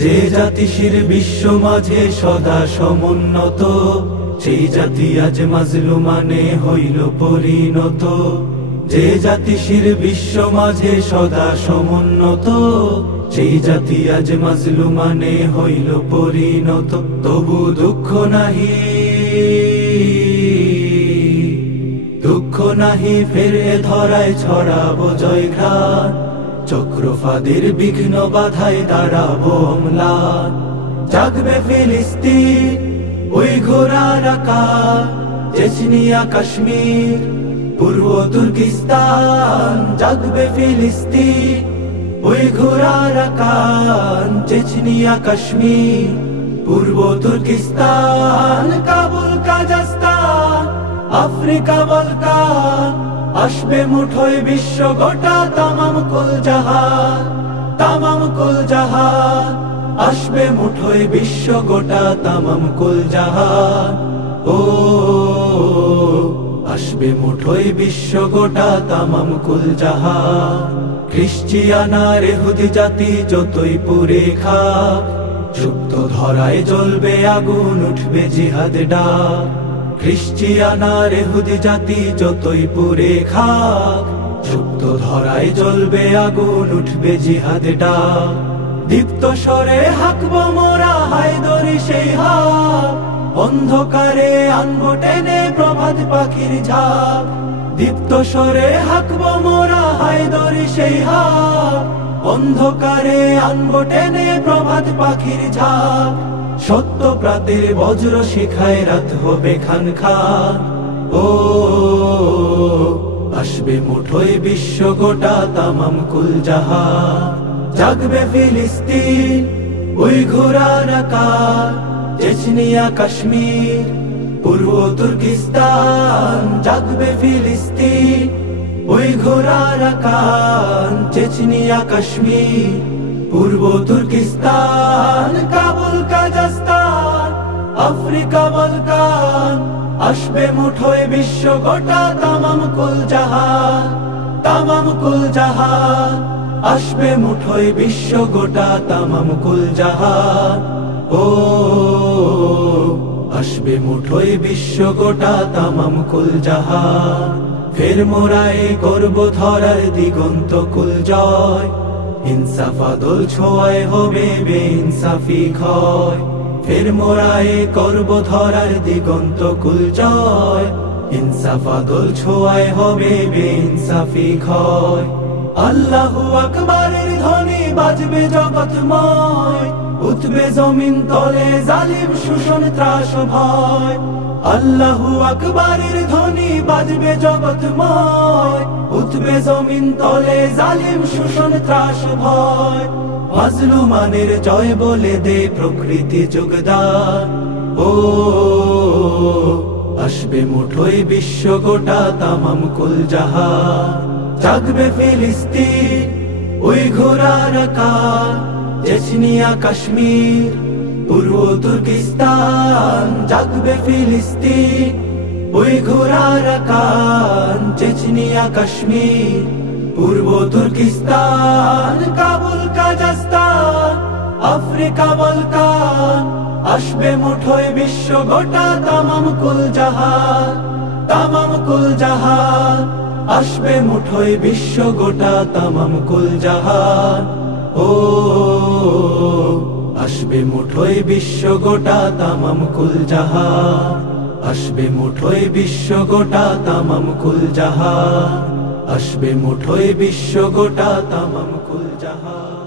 যে জাতি শির বিশ্ব মাঝে সদা সমুন্নত, সেই জাতি আজ মাজলুমানে হইল পরিণত। যে জাতি শির বিশ্ব মাঝে সদা সমুন্নত, সেই জাতি আজ মাজলুমানে হইল পরিণত। তবু দুঃখ নাহি, দুঃখ নাহি ফেরে ধরায় ছড়াবো জয়ঘ্রাণ। চক্রফাদের বিঘ্ন বাধায় দাঁড়াবো অম্লান। জাগবে ফিলিস্তিন ওই ঘোড়ার আকার, চেচনিয়া কাশ্মীর পূর্ব তুর্কিস্তান। জাগবে ফিলিস্তিন ওই ঘোড়ার আকার, চেচনিয়া কাশ্মীর পূর্ব তুর্কিস্তান। কাবুল কাজাস্তান আফ্রিকা বলকান, আসবে মুঠোয় বিশ্ব গোটা তামাম কুল জাহান। তামাম কুল জাহান আসবে মুঠোয় বিশ্ব গোটা তামাম কুল জাহান। ও আসবে মুঠোয় বিশ্ব গোটা তামাম কুল জাহান। খ্রিস্টিয়ানা ইহুদি জাতি যতই পুরে খাক, সুপ্ত ধরায় জ্বলবে আগুন, উঠবে জিহাদ ডাক। খ্রিস্টিয়ানা ইহুদি জাতি যতই পুরে খাক, সুপ্ত ধরায় জ্বলবে আগুন, উঠবে জিহাদ ডাক। দীপ্ত স্বরে হাঁকবো মোরা হায়দরি সেই হাক, অন্ধকারে আনবো টেনে প্রভাত পাখির ঝাঁক। দীপ্ত স্বরে হাঁকবো মোরা হায়দরি সেই হাক, অন্ধকারে আনবো টেনে প্রভাত পাখির ঝাঁক। সত্য প্রাতের বজ্র শিখায় রাত হবে খান খান। ও আসবে মুঠোয় বিশ্ব গোটা তামাম কুল জাহান। জাগবে ফিলিস্তিন ওই ঘোড়ার আকার, চেচনিয়া কাশ্মীর পূর্ব তুর্কিস্তান। জাগবে ফিলিস্তিন ওই ঘোড়ার আকার, চেচনিয়া কাশ্মীর পূর্ব তুর্কিস্তান। কাবুল কাজাস্তান আফ্রিকা বলকান, আসবে মুঠোয় বিশ্ব গোটা তামাম কুল জাহান। তামাম কুল জাহান আসবে মুঠোয় বিশ্ব গোটা তামাম কুল জাহান। ও আসবে মুঠোয় বিশ্ব গোটা তামাম কুল জাহান। ফের মোরায় করব ধরার দিগন্ত কুল জয়, ইনসাফ আদল ছোঁয়ায় হবে বেইনসাফি ক্ষয়। ফের মোরায় করব ধরার দিগন্ত কুল জয়, ইনসাফ আদল ছোঁয়ায় হবে বেইনসাফি ক্ষয়। আল্লাহু আকবারের ধ্বনি বাজবে জগৎময়, উঠবে জমিন তলে জালিম শোষণ ত্রাস ভয়। আল্লাহু আকবারের ধ্বনি বাজবে জগৎময়, উঠবে জমিন তলে জালিম শোষণ ত্রাস ভয়। মাজলুমানের জয় বলে দে প্রকৃতি যোগদান। ও আসবে মুঠোয় বিশ্ব গোটা তামাম কুল জাহান। জাগবে ফিলিস্তিন ওই ঘোড়ার আকার, চেচনিয়া কাশ্মীর পূর্ব তুর্কিস্তান। জাগবে ফিলিস্তিন ওই ঘোড়ার আকার, চেচনিয়া কাশ্মীর পূর্ব তুর্কিস্তান। কাবুল কাজাস্তান আফ্রিকা বলকান, আসবে মুঠোয় বিশ্ব গোটা তামাম কুল জাহান। তামাম কুল জাহান আসবে মুঠোয় বিশ্ব গোটা তামাম কুল জাহান। ও আসবে মুঠোয় বিশ্ব গোটা তামাম কুল জাহান। আসবে মুঠোয় বিশ্ব গোটা তামাম কুল জাহান। আসবে মুঠোয় বিশ্ব গোটা তামাম কুল জাহান।